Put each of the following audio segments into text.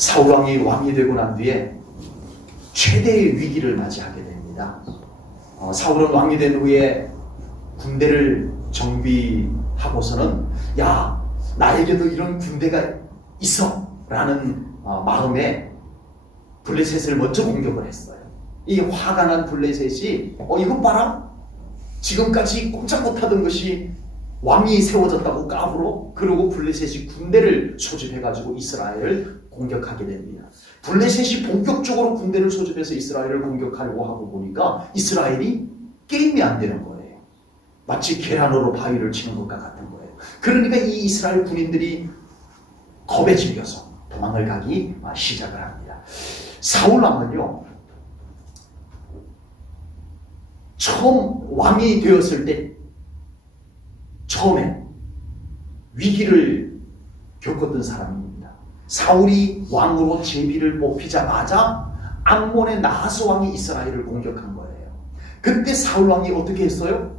사울 왕이 되고 난 뒤에 최대의 위기를 맞이하게 됩니다. 사울은 왕이 된 후에 군대를 정비하고서는 야, 나에게도 이런 군대가 있어 라는 마음에 블레셋을 먼저 공격을 했어요. 이 화가 난 블레셋이 이것 봐라, 지금까지 꼼짝 못하던 것이 왕이 세워졌다고 까불어. 그러고 블레셋이 군대를 소집해가지고 이스라엘을 공격하게 됩니다. 블레셋이 본격적으로 군대를 소집해서 이스라엘을 공격하려고 하고 보니까 이스라엘이 게임이 안 되는 거예요. 마치 계란으로 바위를 치는 것과 같은 거예요. 그러니까 이 이스라엘 군인들이 겁에 질려서 도망을 가기 시작을 합니다. 사울 왕은요, 처음 왕이 되었을 때 처음에 위기를 겪었던 사람입니다. 사울이 왕으로 제비를 뽑히자마자 암몬의 나하스 왕이 이스라엘을 공격한 거예요. 그때 사울 왕이 어떻게 했어요?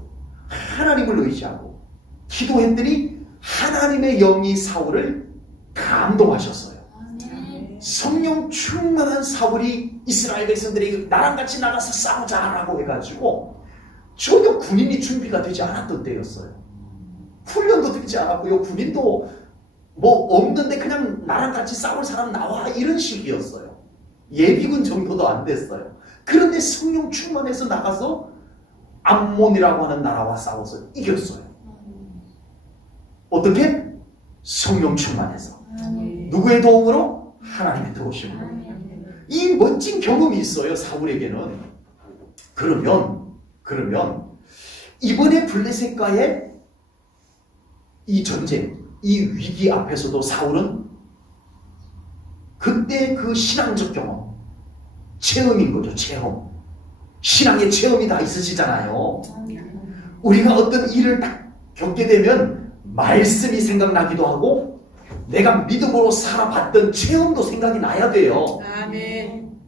하나님을 의지하고 기도했더니 하나님의 영이 사울을 감동하셨어요. 성령 충만한 사울이 이스라엘 백성들에게 나랑 같이 나가서 싸우자라고 해가지고 전혀 군인이 준비가 되지 않았던 때였어요. 훈련도 되지 않았고요. 군인도 뭐 없는데 그냥 나랑 같이 싸울 사람 나와, 이런 식이었어요. 예비군 정도도 안 됐어요. 그런데 성령 충만해서 나가서 암몬이라고 하는 나라와 싸워서 이겼어요. 어떻게? 성령 충만해서. 누구의 도움으로? 하나님의 도우심으로. 이 멋진 경험이 있어요, 사울에게는. 그러면 이번에 블레셋과의 이 전쟁, 이 위기 앞에서도 사울은 그때 그 신앙적 경험, 체험인 거죠. 체험. 신앙의 체험이 다 있으시잖아요. 우리가 어떤 일을 딱 겪게 되면 말씀이 생각나기도 하고 내가 믿음으로 살아봤던 체험도 생각이 나야 돼요. 아멘.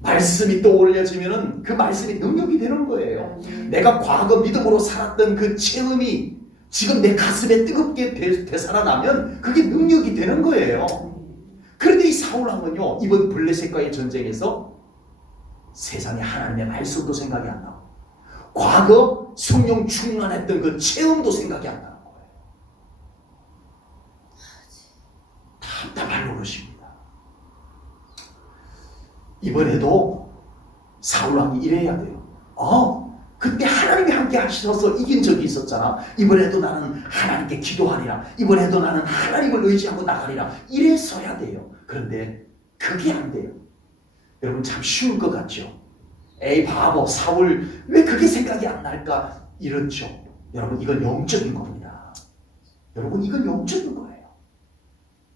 말씀이 떠올려지면은 그 말씀이 능력이 되는 거예요. 내가 과거 믿음으로 살았던 그 체험이 지금 내 가슴에 뜨겁게 되살아나면 그게 능력이 되는 거예요. 그런데 이 사울왕은요, 이번 블레셋과의 전쟁에서 세상에 하나님의 말씀도 생각이 안 나고 과거 성령 충만했던 그 체험도 생각이 안 나는 거예요. 답답할 노릇입니다. 이번에도 사울왕이 이래야 돼요. 그때 하나님이 함께 하셔서 이긴 적이 있었잖아. 이번에도 나는 하나님께 기도하리라. 이번에도 나는 하나님을 의지하고 나가리라. 이래서야 돼요. 그런데 그게 안 돼요. 여러분, 참 쉬울 것 같죠? 에이 바보, 사울 왜 그게 생각이 안 날까? 이렇죠. 여러분, 이건 영적인 겁니다. 여러분, 이건 영적인 거예요.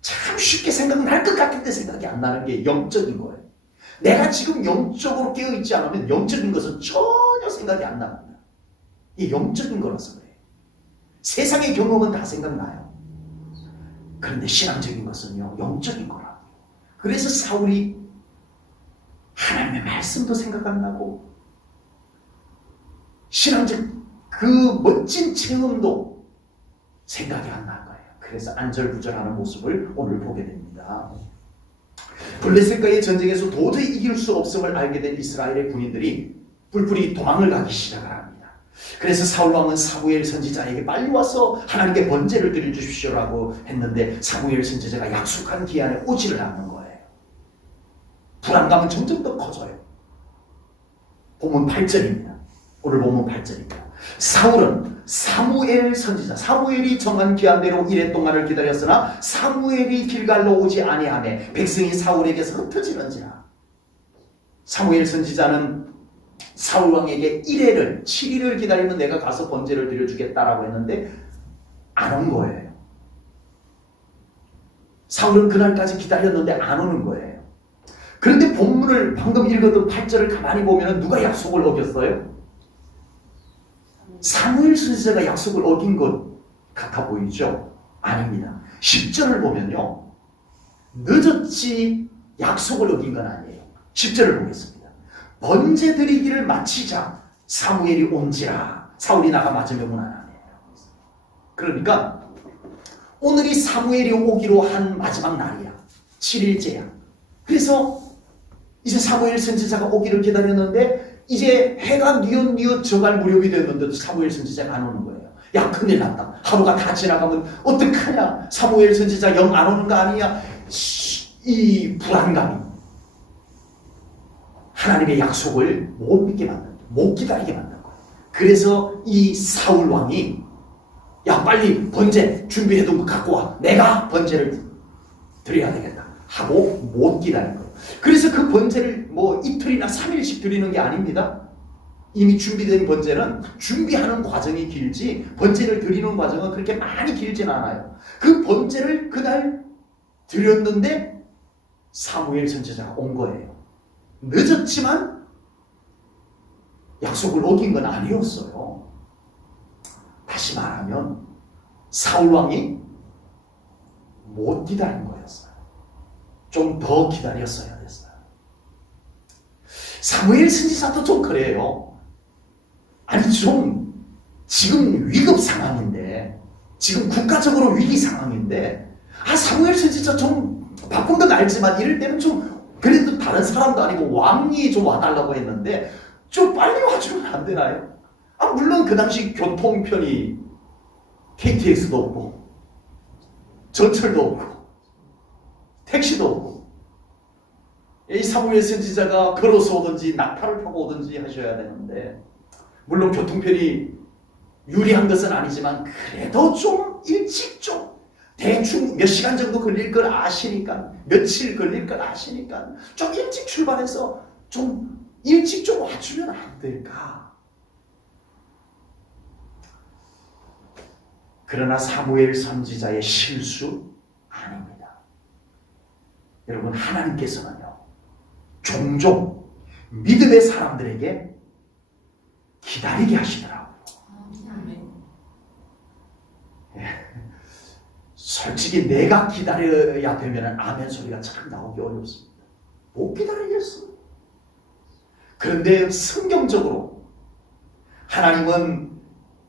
참 쉽게 생각날 것 같은데 생각이 안 나는 게 영적인 거예요. 내가 지금 영적으로 깨어있지 않으면 영적인 것은 전혀 생각이 안 납니다. 이게 영적인 거라서 그래요. 세상의 경험은 다 생각나요. 그런데 신앙적인 것은요, 영적인 거라고요. 그래서 사울이 하나님의 말씀도 생각 안 나고 신앙적 그 멋진 체험도 생각이 안 날 거예요. 그래서 안절부절하는 모습을 오늘 보게 됩니다. 블레셋과의 전쟁에서 도저히 이길 수 없음을 알게 된 이스라엘의 군인들이 뿔뿔이 도망을 가기 시작을 합니다. 그래서 사울왕은 사무엘 선지자에게 빨리 와서 하나님께 번제를 드려주십시오라고 했는데 사무엘 선지자가 약속한 기한에 오지를 않는 거예요. 불안감은 점점 더 커져요. 본문 8절입니다. 오늘 본문 8절입니다. 사울은 사무엘 선지자, 사무엘이 정한 기한대로 이래 동안을 기다렸으나 사무엘이 길갈로 오지 아니하매 백성이 사울에게서 흩어지는지라. 사무엘 선지자는 사울왕에게 1회를 7일을 기다리면 내가 가서 번제를 드려주겠다라고 했는데 안 온 거예요. 사울은 그날까지 기다렸는데 안 오는 거예요. 그런데 본문을 방금 읽었던 8절을 가만히 보면 누가 약속을 어겼어요? 사무엘 선지자가 약속을 어긴 것 같아 보이죠? 아닙니다. 10절을 보면요, 늦었지 약속을 어긴 건 아니에요. 10절을 보겠습니다. 번제 드리기를 마치자 사무엘이 온지라. 사울이 나가 맞으면 문 안 하네요. 그러니까 오늘이 사무엘이 오기로 한 마지막 날이야. 7일째야. 그래서 이제 사무엘 선지자가 오기를 기다렸는데 이제 해가 뉘엿뉘엿 저갈 무렵이 됐는데도 사무엘 선지자가 안 오는 거예요. 야, 큰일 났다. 하루가 다 지나가면 어떡하냐. 사무엘 선지자 영 안 오는 거 아니냐. 이 불안감이 하나님의 약속을 못 믿게 만든다. 못 기다리게 만든 거예요. 그래서 이 사울 왕이 야, 빨리 번제 준비해둔 거 갖고 와. 내가 번제를 드려야 되겠다 하고 못 기다린 거예요. 그래서 그 번제를 뭐 이틀이나 3일씩 드리는 게 아닙니다. 이미 준비된 번제는 준비하는 과정이 길지 번제를 드리는 과정은 그렇게 많이 길진 않아요. 그 번제를 그날 드렸는데 사무엘 선지자가 온 거예요. 늦었지만 약속을 어긴 건 아니었어요. 다시 말하면 사울왕이 못 기다린 거였어요. 좀 더 기다렸어야 됐어요. 사무엘 선지자도 좀 그래요. 아니 좀 지금 위급 상황인데 지금 국가적으로 위기 상황인데 사무엘 선지자 좀 바쁜 건 알지만 이럴 때는 좀 그래도 다른 사람도 아니고 왕이 좀 와달라고 했는데 좀 빨리 와주면 안 되나요? 물론 그 당시 교통편이 KTX도 없고 전철도 없고 택시도 없고 이 사무엘 선지자가 걸어서 오든지 낙타를 타고 오든지 하셔야 되는데 물론 교통편이 유리한 것은 아니지만 그래도 좀 일찍 좀 대충 몇 시간 정도 걸릴 걸 아시니까 며칠 걸릴 걸 아시니까 좀 일찍 출발해서 좀 일찍 좀 와주면 안 될까? 그러나 사무엘 선지자의 실수 아닙니다. 여러분 하나님께서는요 종종 믿음의 사람들에게 기다리게 하시더라고요. 솔직히 내가 기다려야 되면 아멘 소리가 참 나오기 어렵습니다. 못 기다리겠어. 그런데 성경적으로 하나님은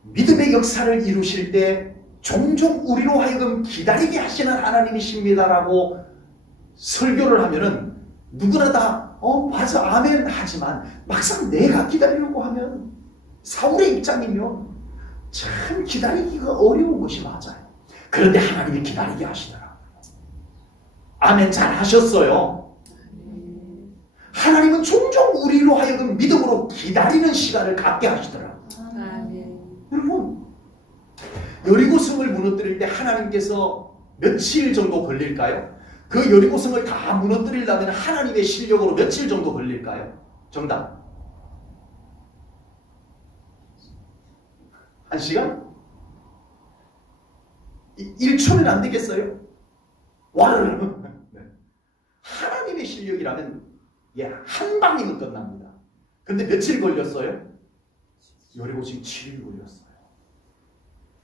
믿음의 역사를 이루실 때 종종 우리로 하여금 기다리게 하시는 하나님이십니다라고 설교를 하면은 누구나 다 맞아 아멘 하지만 막상 내가 기다리려고 하면 사울의 입장이면 참 기다리기가 어려운 것이 맞아요. 그런데 하나님이 기다리게 하시더라고요. 아멘 잘 하셨어요. 하나님은 종종 우리로 하여금 믿음으로 기다리는 시간을 갖게 하시더라고요. 여러분 여리고성을 무너뜨릴 때 하나님께서 며칠 정도 걸릴까요? 그 여리고성을 다 무너뜨리려면 하나님의 실력으로 며칠 정도 걸릴까요? 정답 1시간? 1초는 안 되겠어요? 와르르 하나님의 실력이라면 한 방이면 끝납니다. 근데 며칠 걸렸어요? 여리고성이 7일 걸렸어요.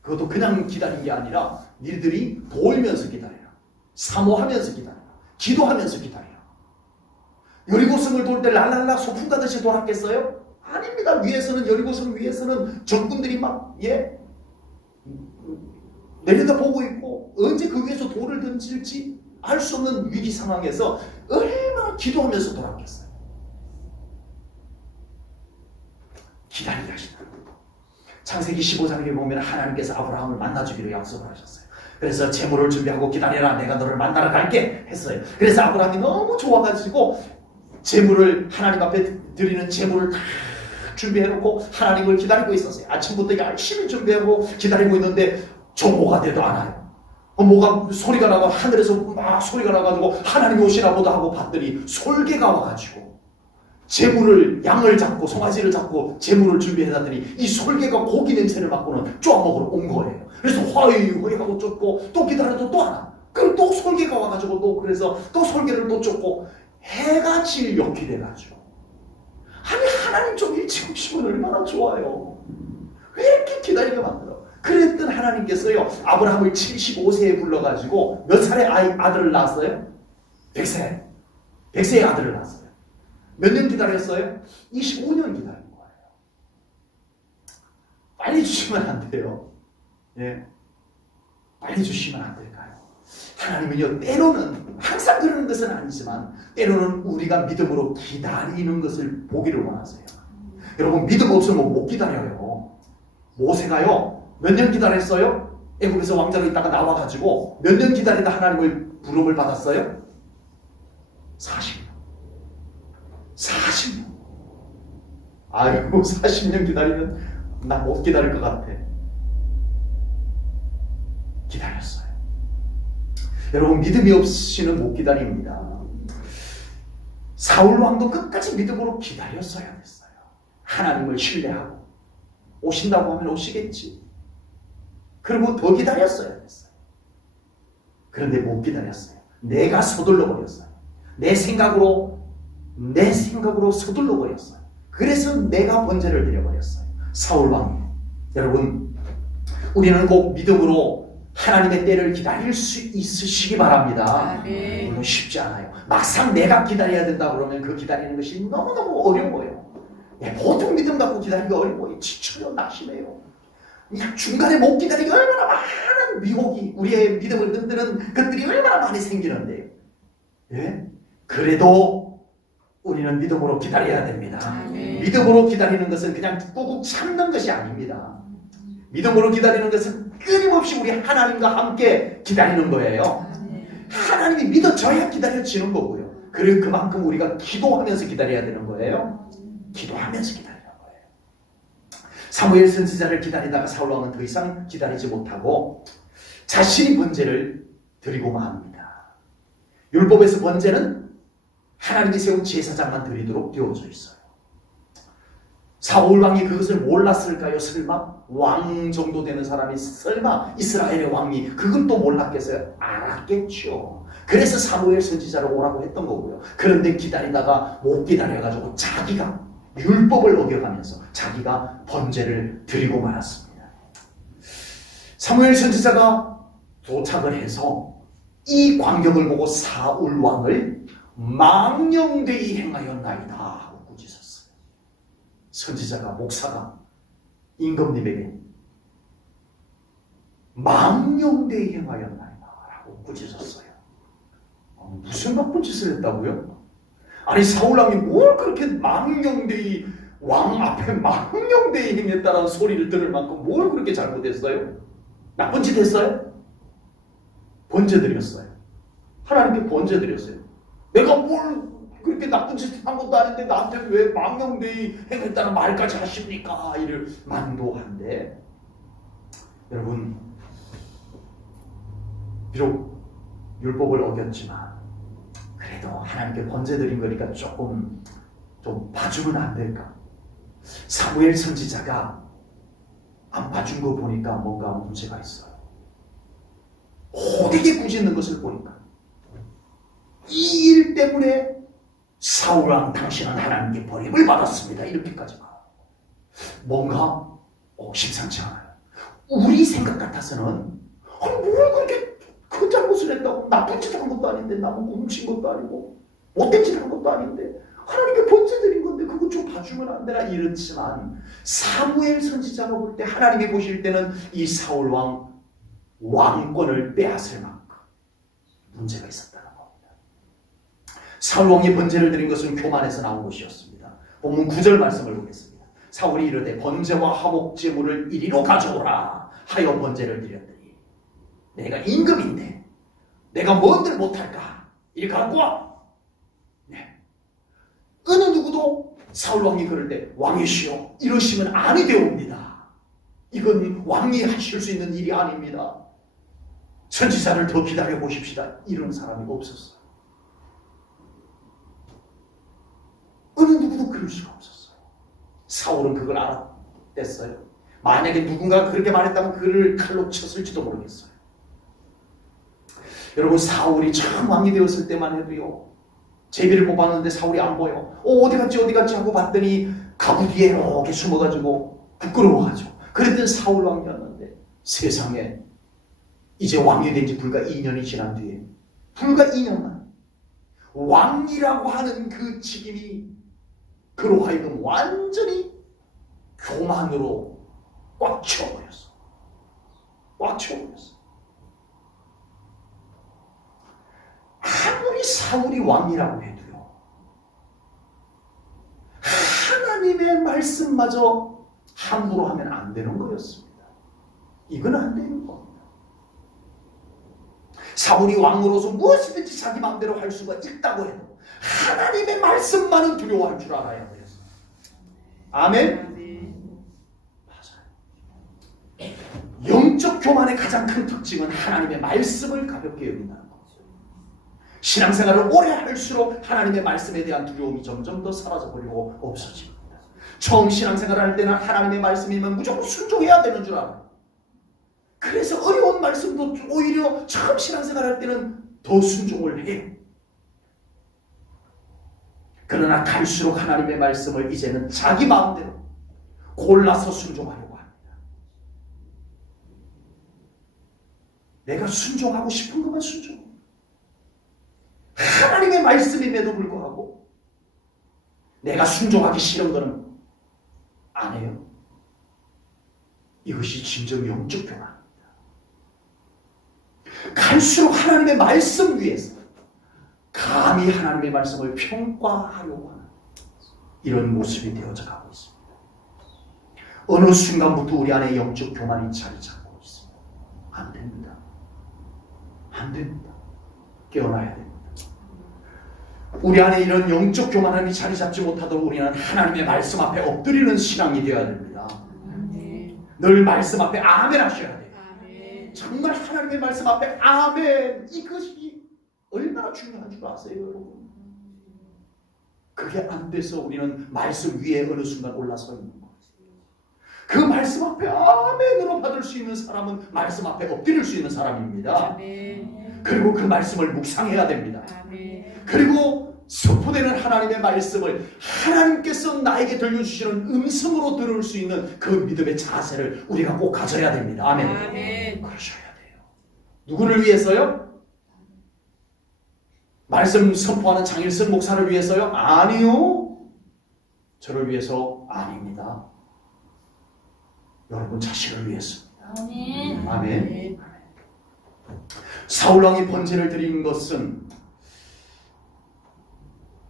그것도 그냥 기다린 게 아니라 니들이 돌면서 기다려라. 사모하면서 기다려라. 기도하면서 기다려라. 여리고성을 돌 때 랄랄라 소풍 가듯이 돌았겠어요? 아닙니다. 위에서는 여리고성 위에서는 적군들이 막 내려다보고 있고 언제 그 위에서 돌을 던질지 알 수 없는 위기 상황에서 얼마나 기도하면서 돌았겠어요. 기다리게 하시더라고요. 창세기 15장에 보면 하나님께서 아브라함을 만나주기로 약속을 하셨어요. 그래서 재물을 준비하고 기다려라 내가 너를 만나러 갈게 했어요. 그래서 아브라함이 너무 좋아가지고 재물을 하나님 앞에 드리는 재물을 다 준비해놓고 하나님을 기다리고 있었어요. 아침부터 열심히 준비하고 기다리고 있는데 정오가 돼도 않아요. 뭐가 소리가 나고 하늘에서 막 소리가 나가지고 하나님이 오시나 보다 하고 봤더니 솔개가 와가지고 재물을 양을 잡고 송아지를 잡고 재물을 준비해놨더니 이 솔개가 고기 냄새를 맡고는 쪼아먹으러 온 거예요. 그래서 화이 하고 쫓고 또 기다려도 또 안 와. 그럼 또 솔개가 와가지고 또 그래서 또 솔개를 또 쫓고 해가 질 역이 돼가지고 아니 하나님 좀 일찍 오시면 얼마나 좋아요. 왜 이렇게 기다리게 만들어? 그랬던 하나님께서요 아브라함을 75세에 불러가지고 몇 살에 아들을 낳았어요? 100세. 100세의 아들을 낳았어요. 몇 년 기다렸어요? 25년 기다린 거예요. 빨리 주시면 안 돼요. 예, 빨리 주시면 안 될까요? 하나님은요, 때로는, 항상 그러는 것은 아니지만, 때로는 우리가 믿음으로 기다리는 것을 보기를 원하세요. 여러분, 믿음 없으면 못 기다려요. 모세가요, 몇 년 기다렸어요? 애국에서 왕자로 있다가 나와가지고, 몇 년 기다리다 하나님을 부름을 받았어요? 40년. 40년. 아이고, 40년 기다리면 나 못 기다릴 것 같아. 기다렸어요. 여러분, 믿음이 없이는 못 기다립니다. 사울 왕도 끝까지 믿음으로 기다렸어야 됐어요. 하나님을 신뢰하고 오신다고 하면 오시겠지. 그리고 더 기다렸어야 됐어요. 그런데 못 기다렸어요. 내가 서둘러 버렸어요. 내 생각으로 서둘러 버렸어요. 그래서 내가 번제를 드려버렸어요. 사울 왕이. 여러분, 우리는 꼭 믿음으로 하나님의 때를 기다릴 수 있으시기 바랍니다. 물론 쉽지 않아요. 막상 내가 기다려야 된다 그러면 그 기다리는 것이 너무너무 어려워요. 보통 믿음 갖고 기다리기가 어려워요. 지쳐요. 낙심해요. 그냥 중간에 못 기다리기 얼마나 많은 미혹이, 우리의 믿음을 흔드는 것들이 얼마나 많이 생기는데요. 예? 그래도 우리는 믿음으로 기다려야 됩니다. 믿음으로 기다리는 것은 그냥 꾹꾹 참는 것이 아닙니다. 믿음으로 기다리는 것은 끊임없이 우리 하나님과 함께 기다리는 거예요. 하나님이 믿어져야 기다려지는 거고요. 그리고 그만큼 우리가 기도하면서 기다려야 되는 거예요. 기도하면서 기다리는 거예요. 사무엘 선지자를 기다리다가 사울 왕은 더 이상 기다리지 못하고 자신이 번제를 드리고 맙니다. 율법에서 번제는 하나님이 세운 제사장만 드리도록 되어져 있어요. 사울 왕이 그것을 몰랐을까요? 설마? 왕 정도 되는 사람이 설마 이스라엘의 왕이 그것도 몰랐겠어요? 알았겠죠. 그래서 사무엘 선지자를 오라고 했던 거고요. 그런데 기다리다가 못 기다려가지고 자기가 율법을 어겨가면서 자기가 번제를 드리고 말았습니다. 사무엘 선지자가 도착을 해서 이 광경을 보고 사울 왕을 망령되이 행하였나이다 하고 꾸짖었어요. 선지자가, 목사가 임금님에게 망령되이 행하였나이다 라고 꾸짖었어요. 무슨 나쁜 짓을 했다고요? 아니, 사울왕이 뭘 그렇게 망령되이, 왕 앞에 망령되이 행했다라는 소리를 들을 만큼 뭘 그렇게 잘못했어요? 나쁜 짓 했어요? 번제 드렸어요. 하나님께 번제 드렸어요. 내가 뭘 그렇게 나쁜 짓 한 것도 아닌데 나한테 왜 망령되이 행했다는 말까지 하십니까? 이를 만도한데, 여러분, 비록 율법을 어겼지만 그래도 하나님께 번제 드린 거니까 조금 좀 봐주면 안 될까? 사무엘 선지자가 안 봐준 거 보니까 뭔가 문제가 있어요. 호되게 꾸짖는 것을 보니까 이 일 때문에 사울왕 당신은 하나님께 버림을 받았습니다. 이렇게까지 말하고 뭔가 심상치 않아요. 우리 생각 같아서는 뭘 그렇게 큰 잘못을 했다고, 나쁜 짓 한 것도 아닌데, 남은 거 훔친 것도 아니고, 못된 짓 한 것도 아닌데 하나님께 번제 드린 건데 그거 좀 봐주면 안 되나? 이렇지만 사무엘 선지자가 볼 때, 하나님이 보실 때는 이 사울왕 왕권을 빼앗을 만큼 문제가 있었다는 겁니다. 사울왕이 번제를 드린 것은 교만에서 나온 것이었습니다. 본문 9절 말씀을 보겠습니다. 사울이 이르되 번제와 화목제물을 이리로 가져오라 하여 번제를 드렸더니 내가 임금인데 내가 뭔들 못할까? 이리 갖고 와. 네. 어느 누구도 사울왕이 그럴 때 왕이시여 이러시면 아니 되옵니다. 이건 왕이 하실 수 있는 일이 아닙니다. 선지자를 더 기다려 보십시다. 이런 사람이 없었어요. 어느 누구도 그럴 수가 없었어요. 사울은 그걸 알아냈어요. 만약에 누군가 그렇게 말했다면 그를 칼로 쳤을지도 모르겠어요. 여러분, 사울이 처음 왕이 되었을 때만 해도요, 제비를 뽑았는데 사울이 안 보여. 어디 갔지 하고 봤더니 가구 뒤에 이렇게 숨어가지고 부끄러워하죠. 그랬던 사울 왕이었는데 세상에 이제 왕이 된 지 불과 2년이 지난 뒤에, 불과 2년만 왕이라고 하는 그 직임이 그로 하여금 완전히 교만으로 꽉 채워버렸어. 꽉 채워버렸어. 아무리 사울이 왕이라고 해도요, 하나님의 말씀마저 함부로 하면 안 되는 거였습니다. 이건 안 되는 겁니다. 사울이 왕으로서 무엇이든지 자기 마음대로 할 수가 있다고 해도 하나님의 말씀만은 두려워할 줄 알아야 돼요. 아멘? 맞아요. 영적 교만의 가장 큰 특징은 하나님의 말씀을 가볍게 여긴다는 거죠. 신앙생활을 오래 할수록 하나님의 말씀에 대한 두려움이 점점 더 사라져버리고 없어집니다. 처음 신앙생활을 할 때는 하나님의 말씀이면 무조건 순종해야 되는 줄 알아요. 그래서 어려운 말씀도 오히려 처음 신앙생활 할 때는 더 순종을 해요. 그러나 갈수록 하나님의 말씀을 이제는 자기 마음대로 골라서 순종하려고 합니다. 내가 순종하고 싶은 것만 순종. 하나님의 말씀임에도 불구하고 내가 순종하기 싫은 것은 안 해요. 이것이 진정 영적 교만입니다. 갈수록 하나님의 말씀 위에서 감히 하나님의 말씀을 평가하려고 하는 이런 모습이 되어져 가고 있습니다. 어느 순간부터 우리 안에 영적 교만이 자리 잡고 있습니다. 안 됩니다. 안 됩니다. 깨어나야 됩니다. 우리 안에 이런 영적 교만함이 자리 잡지 못하도록 우리는 하나님의 말씀 앞에 엎드리는 신앙이 되어야 됩니다. 늘 말씀 앞에 아멘 하셔야 돼요. 정말 하나님의 말씀 앞에 아멘, 이것이 얼마나 중요한 줄 아세요, 여러분? 그게 안 돼서 우리는 말씀 위에 어느 순간 올라서 있는 거예요. 그 말씀 앞에 아멘으로 받을 수 있는 사람은 말씀 앞에 엎드릴 수 있는 사람입니다. 그리고 그 말씀을 묵상해야 됩니다. 그리고 선포되는 하나님의 말씀을 하나님께서 나에게 들려주시는 음성으로 들을 수 있는 그 믿음의 자세를 우리가 꼭 가져야 됩니다. 아멘. 그러셔야 돼요. 누구를 위해서요? 말씀 선포하는 장일선 목사를 위해서요? 아니요. 저를 위해서 아닙니다. 여러분 자신을 위해서입니다. 아멘. 아멘. 사울왕이 번제를 드린 것은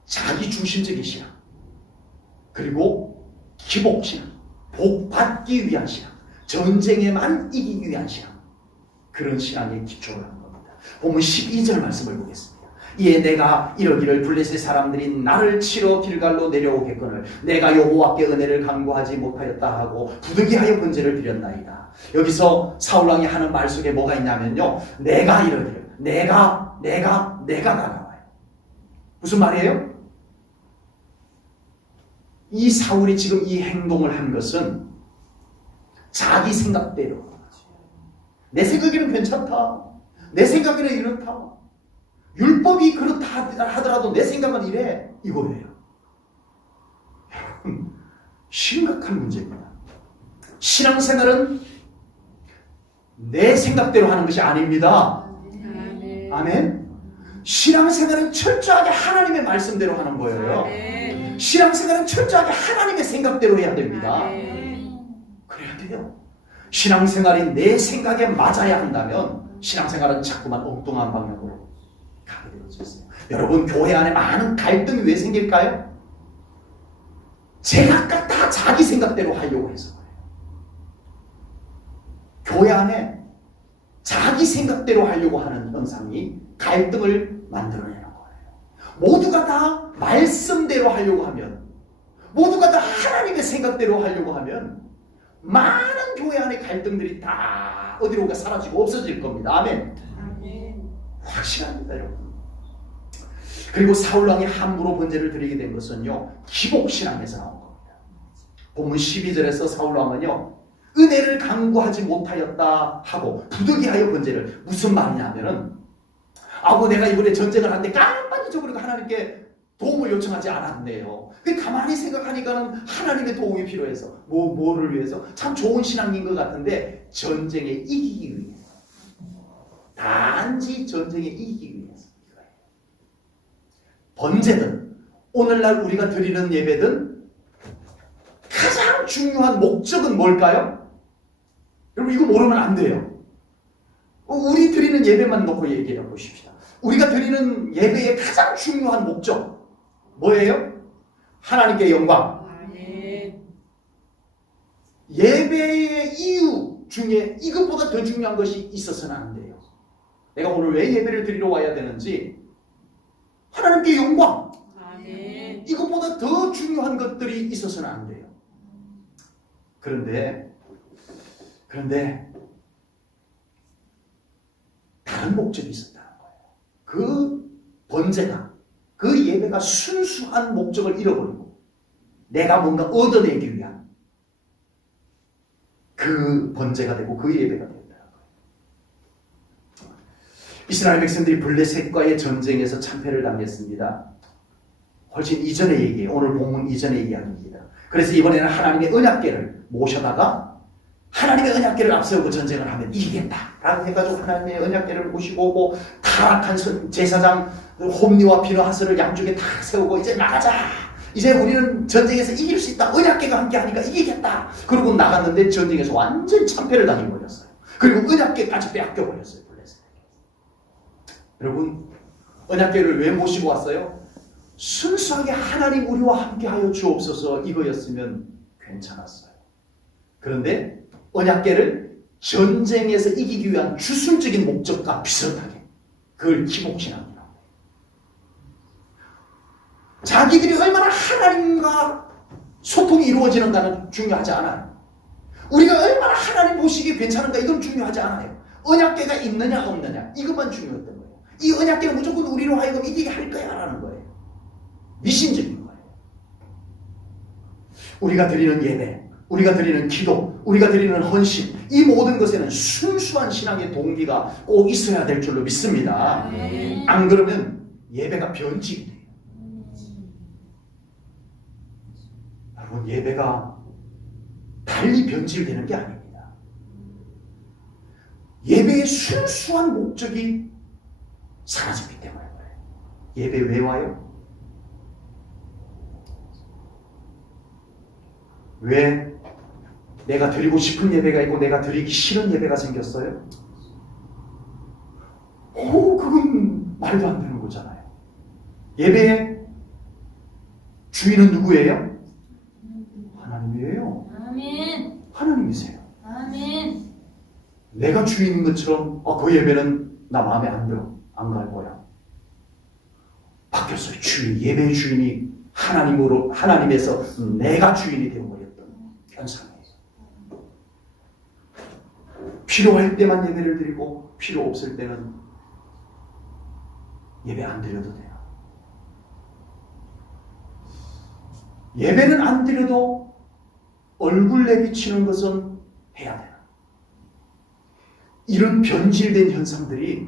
자기 중심적인 신앙, 그리고 기복 신앙, 복 받기 위한 신앙, 전쟁에만 이기기 위한 신앙, 그런 신앙에 기초를 한 겁니다. 보면 12절 말씀을 보겠습니다. 이에 내가 이러기를 블레셋 사람들이 나를 치러 길갈로 내려오겠거늘 내가 여호와께 은혜를 간구하지 못하였다 하고 부득이하여 번제를 드렸나이다. 여기서 사울왕이 하는 말 속에 뭐가 있냐면요, 내가 이러기를, 내가 나와요. 무슨 말이에요? 이 사울이 지금 이 행동을 한 것은 자기 생각대로, 내 생각에는 괜찮다, 내 생각에는 이렇다, 율법이 그렇다 하더라도 내 생각은 이래, 이거예요. 여러분, 심각한 문제입니다. 신앙생활은 내 생각대로 하는 것이 아닙니다. 아멘. 신앙생활은 철저하게 하나님의 말씀대로 하는 거예요. 신앙생활은 철저하게 하나님의 생각대로 해야 됩니다. 그래야 돼요. 신앙생활이 내 생각에 맞아야 한다면 신앙생활은 자꾸만 엉뚱한 방향으로 가게 되어져 있어요. 여러분, 교회 안에 많은 갈등이 왜 생길까요? 제각각 다 자기 생각대로 하려고 해서 그래요. 교회 안에 자기 생각대로 하려고 하는 현상이 갈등을 만들어내는 거예요. 모두가 다 말씀대로 하려고 하면, 모두가 다 하나님의 생각대로 하려고 하면 많은 교회 안의 갈등들이 다 어디론가 사라지고 없어질 겁니다. 아멘. 확실합니다, 여러분. 그리고 사울왕이 함부로 번제를 드리게 된 것은요, 기복신앙에서 나온 겁니다. 본문 12절에서 사울왕은요, 은혜를 간구하지 못하였다 하고 부득이하여 번제를, 무슨 말이냐면은, 아고 내가 이번에 전쟁을 하는데 깜빡 잊어버리고 하나님께 도움을 요청하지 않았네요. 가만히 생각하니까는 하나님의 도움이 필요해서, 뭐를 위해서? 참 좋은 신앙인 것 같은데 전쟁에 이기기 위해서, 단지 전쟁에 이기기 위해서. 번제든 오늘날 우리가 드리는 예배든 가장 중요한 목적은 뭘까요? 여러분, 이거 모르면 안 돼요. 우리 드리는 예배만 놓고 얘기해 보십시다. 우리가 드리는 예배의 가장 중요한 목적 뭐예요? 하나님께 영광. 예배의 이유 중에 이것보다 더 중요한 것이 있어서는 안 돼요. 내가 오늘 왜 예배를 드리러 와야 되는지, 하나님께 영광. 이것보다 더 중요한 것들이 있어서는 안 돼요. 그런데 다른 목적이 있었다는 거예요. 그 번제가, 그 예배가 순수한 목적을 잃어버리고 내가 뭔가 얻어내기 위한 그 번제가 되고 그 예배가 된다는 거예요. 이스라엘 백성들이 블레셋과의 전쟁에서 참패를 당했습니다. 훨씬 이전의 얘기예요. 오늘 본문 이전의 이야기입니다. 그래서 이번에는 하나님의 언약궤를 모셔다가 하나님의 언약궤를 앞세우고 전쟁을 하면 이기겠다라고 해가지고 하나님의 언약궤를 모시고 오고, 타락한 제사장 홈리와 비느하스를 양쪽에 다 세우고 이제 나가자. 이제 우리는 전쟁에서 이길 수 있다. 언약궤가 함께하니까 이기겠다. 그러고 나갔는데 전쟁에서 완전히 참패를 당해버렸어요. 그리고 언약궤까지 빼앗겨버렸어요. 블레셋에게. 여러분, 언약궤를 왜 모시고 왔어요? 순수하게 하나님 우리와 함께하여 주옵소서 이거였으면 괜찮았어요. 그런데 언약궤를 전쟁에서 이기기 위한 주술적인 목적과 비슷하게 그걸 기복신합니다. 자기들이 얼마나 하나님과 소통이 이루어지는가는 중요하지 않아요. 우리가 얼마나 하나님 보시기에 괜찮은가 이건 중요하지 않아요. 언약궤가 있느냐 없느냐 이것만 중요했던 거예요. 이 언약궤는 무조건 우리로 하여금 이기게 할 거야 라는 거예요. 미신적인 거예요. 우리가 드리는 예배, 우리가 드리는 기도, 우리가 드리는 헌신, 이 모든 것에는 순수한 신앙의 동기가 꼭 있어야 될 줄로 믿습니다. 안 그러면 예배가 변질이 돼요. 여러분, 예배가 달리 변질되는 게 아닙니다. 예배의 순수한 목적이 사라졌기 때문에 그래요. 예배 왜 와요? 왜 내가 드리고 싶은 예배가 있고 내가 드리기 싫은 예배가 생겼어요? 그건 말도 안 되는 거잖아요. 예배의 주인은 누구예요? 하나님이에요. 아멘. 하나님이세요. 아멘. 내가 주인인 것처럼 그 예배는 나 마음에 안 들어. 안 갈 거야. 바뀌었어요. 주인, 예배의 주인이 하나님에서 내가 주인이 되어버렸던 현상이에요. 필요할 때만 예배를 드리고 필요 없을 때는 예배 안 드려도 돼요. 예배는 안 드려도 얼굴 내비치는 것은 해야 돼요. 이런 변질된 현상들이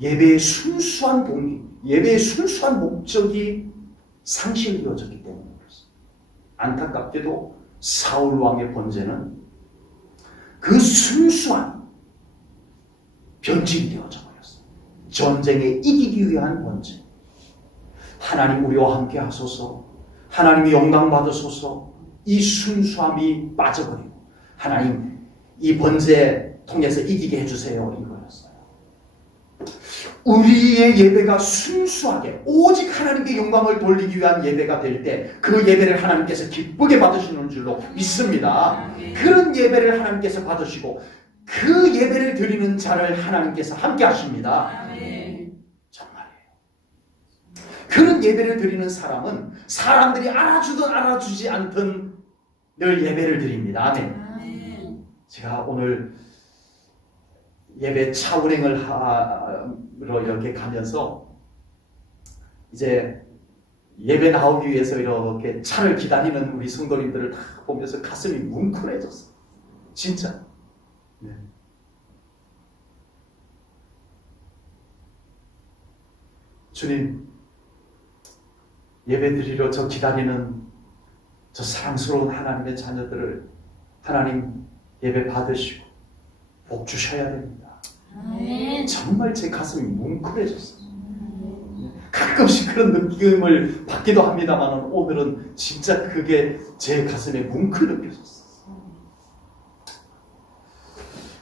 예배의 순수한 동기, 예배의 순수한 목적이 상실되어졌기 때문에 그렇습니다. 안타깝게도 사울 왕의 번제는 그 순수한 변질이 되어져 버렸어요. 전쟁에 이기기 위한 번제. 하나님 우리와 함께 하소서, 하나님이 영광 받으소서, 이 순수함이 빠져버리고 하나님 이 번제 통해서 이기게 해주세요 이거였어요. 우리의 예배가 순수하게 오직 하나님께 영광을 돌리기 위한 예배가 될 때 그 예배를 하나님께서 기쁘게 받으시는 줄로 믿습니다. 그런 예배를 하나님께서 받으시고 그 예배를 드리는 자를 하나님께서 함께 하십니다. 정말이에요. 그런 예배를 드리는 사람은 사람들이 알아주든 알아주지 않든 늘 예배를 드립니다. 아멘. 제가 오늘 예배 차 운행을 하러 이렇게 가면서 이제 예배 나오기 위해서 이렇게 차를 기다리는 우리 성도님들을 다 보면서 가슴이 뭉클해졌어요. 진짜. 네. 주님, 예배 드리러 저 기다리는 저 사랑스러운 하나님의 자녀들을 하나님 예배 받으시고 복 주셔야 됩니다. 정말 제 가슴이 뭉클해졌어요. 가끔씩 그런 느낌을 받기도 합니다만 오늘은 진짜 그게 제 가슴에 뭉클 느껴졌어요.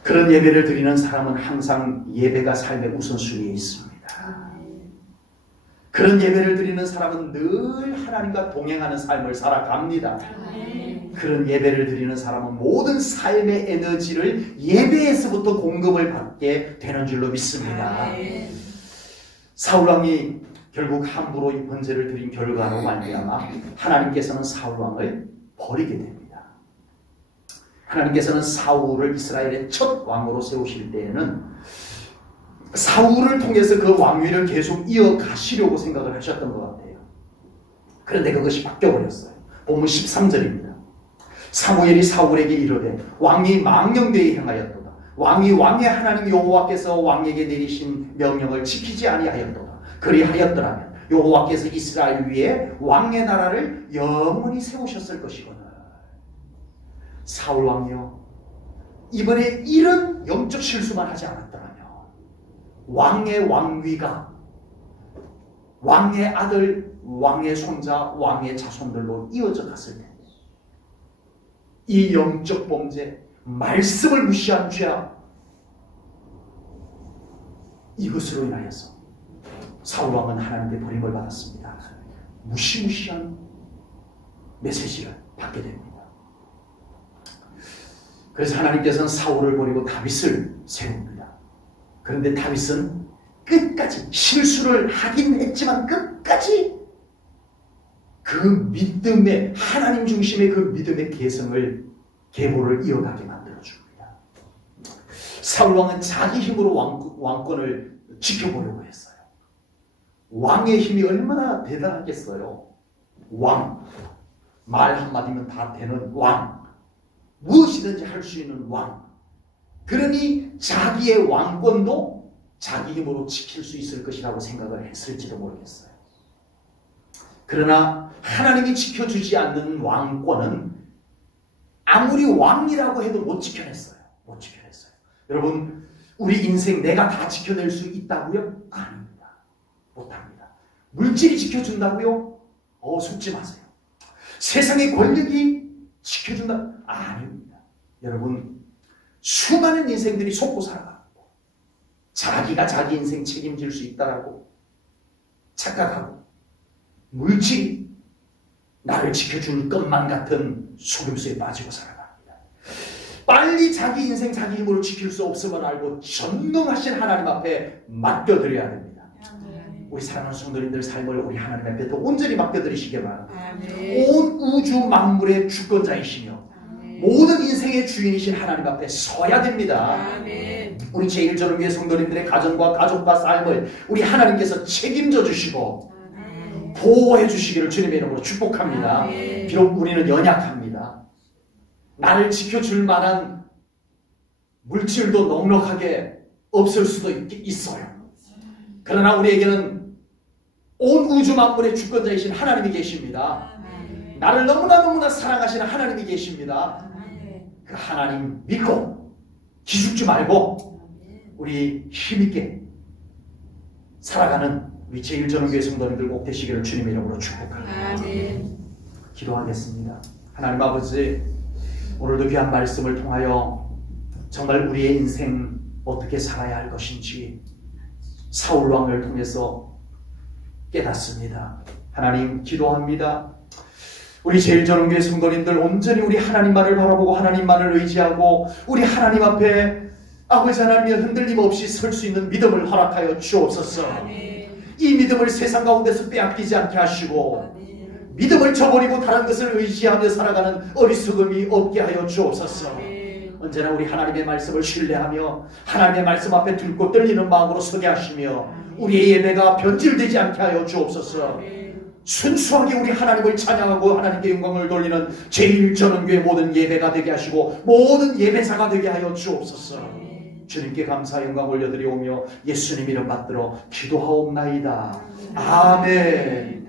그런 예배를 드리는 사람은 항상 예배가 삶의 우선순위에 있습니다. 그런 예배를 드리는 사람은 늘 하나님과 동행하는 삶을 살아갑니다. 그런 예배를 드리는 사람은 모든 삶의 에너지를 예배에서부터 공급을 받게 되는 줄로 믿습니다. 사울왕이 결국 함부로 이 번제를 드린 결과로 말미암아 하나님께서는 사울왕을 버리게 됩니다. 하나님께서는 사울을 이스라엘의 첫 왕으로 세우실 때에는 사울을 통해서 그 왕위를 계속 이어가시려고 생각을 하셨던 것 같아요. 그런데 그것이 바뀌어버렸어요. 본문 13절입니다. 사무엘이 사울에게 이르되 왕이 망령되이 행하였도다. 왕이 왕의 하나님 여호와께서 왕에게 내리신 명령을 지키지 아니하였도다. 그리하였더라면 여호와께서 이스라엘 위에 왕의 나라를 영원히 세우셨을 것이거늘. 사울 왕이요, 이번에 이런 영적 실수만 하지 않았더라면 왕의 왕위가 왕의 아들, 왕의 손자, 왕의 자손들로 이어져 갔을 텐데, 이 영적 범죄, 말씀을 무시한 죄악, 이것으로 인하여서 사울왕은 하나님께 버림을 받았습니다. 무시무시한 메시지를 받게 됩니다. 그래서 하나님께서는 사울을 버리고 다윗을 세웁니다. 그런데 다윗은 끝까지 실수를 하긴 했지만 끝까지 그 믿음의, 하나님 중심의 그 믿음의 계보를 이어가게 만들어줍니다. 사울왕은 자기 힘으로 왕권을 지켜보려고 했어요. 왕의 힘이 얼마나 대단하겠어요. 왕, 말 한마디면 다 되는 왕, 무엇이든지 할 수 있는 왕. 그러니 자기의 왕권도 자기 힘으로 지킬 수 있을 것이라고 생각을 했을지도 모르겠어요. 그러나 하나님이 지켜주지 않는 왕권은 아무리 왕이라고 해도 못 지켜냈어요. 못 지켜냈어요. 여러분, 우리 인생 내가 다 지켜낼 수 있다고요? 아닙니다. 못합니다. 물질이 지켜준다고요? 속지 마세요. 세상의 권력이 지켜준다? 아닙니다. 여러분, 수많은 인생들이 속고 살아가고 자기가 자기 인생 책임질 수 있다라고 착각하고 물질이 나를 지켜줄 것만 같은 속임수에 빠지고 살아갑니다. 빨리 자기 인생 자기 힘으로 지킬 수 없음을 알고 전능하신 하나님 앞에 맡겨드려야 됩니다. 우리 사랑하는 성도님들 삶을 우리 하나님 앞에 더 온전히 맡겨드리시기 바랍니다. 온 우주 만물의 주권자이시며 모든 인생의 주인이신 하나님 앞에 서야 됩니다. 우리 제1전후교회 성도님들의 가정과 가족과 삶을 우리 하나님께서 책임져 주시고 보호해 주시기를 주님의 이름으로 축복합니다. 비록 우리는 연약합니다. 나를 지켜줄 만한 물질도 넉넉하게 없을 수도 있어요. 그러나 우리에게는 온 우주 만물의 주권자이신 하나님이 계십니다. 나를 너무나 사랑하시는 하나님이 계십니다. 그 하나님 믿고 기죽지 말고 우리 힘있게 살아가는 우리 제1전후교회 성도님들 꼭 되시기를 주님의 이름으로 축복합니다. 기도하겠습니다. 하나님 아버지, 오늘도 귀한 말씀을 통하여 정말 우리의 인생 어떻게 살아야 할 것인지 사울왕을 통해서 깨닫습니다. 하나님 기도합니다. 우리 제1전후교회 성도님들 온전히 우리 하나님만을 바라보고 하나님만을 의지하고 우리 하나님 앞에 아버지 하나님의 흔들림 없이 설 수 있는 믿음을 허락하여 주옵소서. 이 믿음을 세상 가운데서 빼앗기지 않게 하시고 믿음을 저버리고 다른 것을 의지하며 살아가는 어리석음이 없게 하여 주옵소서. 언제나 우리 하나님의 말씀을 신뢰하며 하나님의 말씀 앞에 들고 떨리는 마음으로 서게 하시며 우리의 예배가 변질되지 않게 하여 주옵소서. 순수하게 우리 하나님을 찬양하고 하나님께 영광을 돌리는 제1전후교회 모든 예배가 되게 하시고 모든 예배자가 되게 하여 주옵소서. 주님께 감사 영광 올려드리오며 예수님 이름 받들어 기도하옵나이다. 아멘.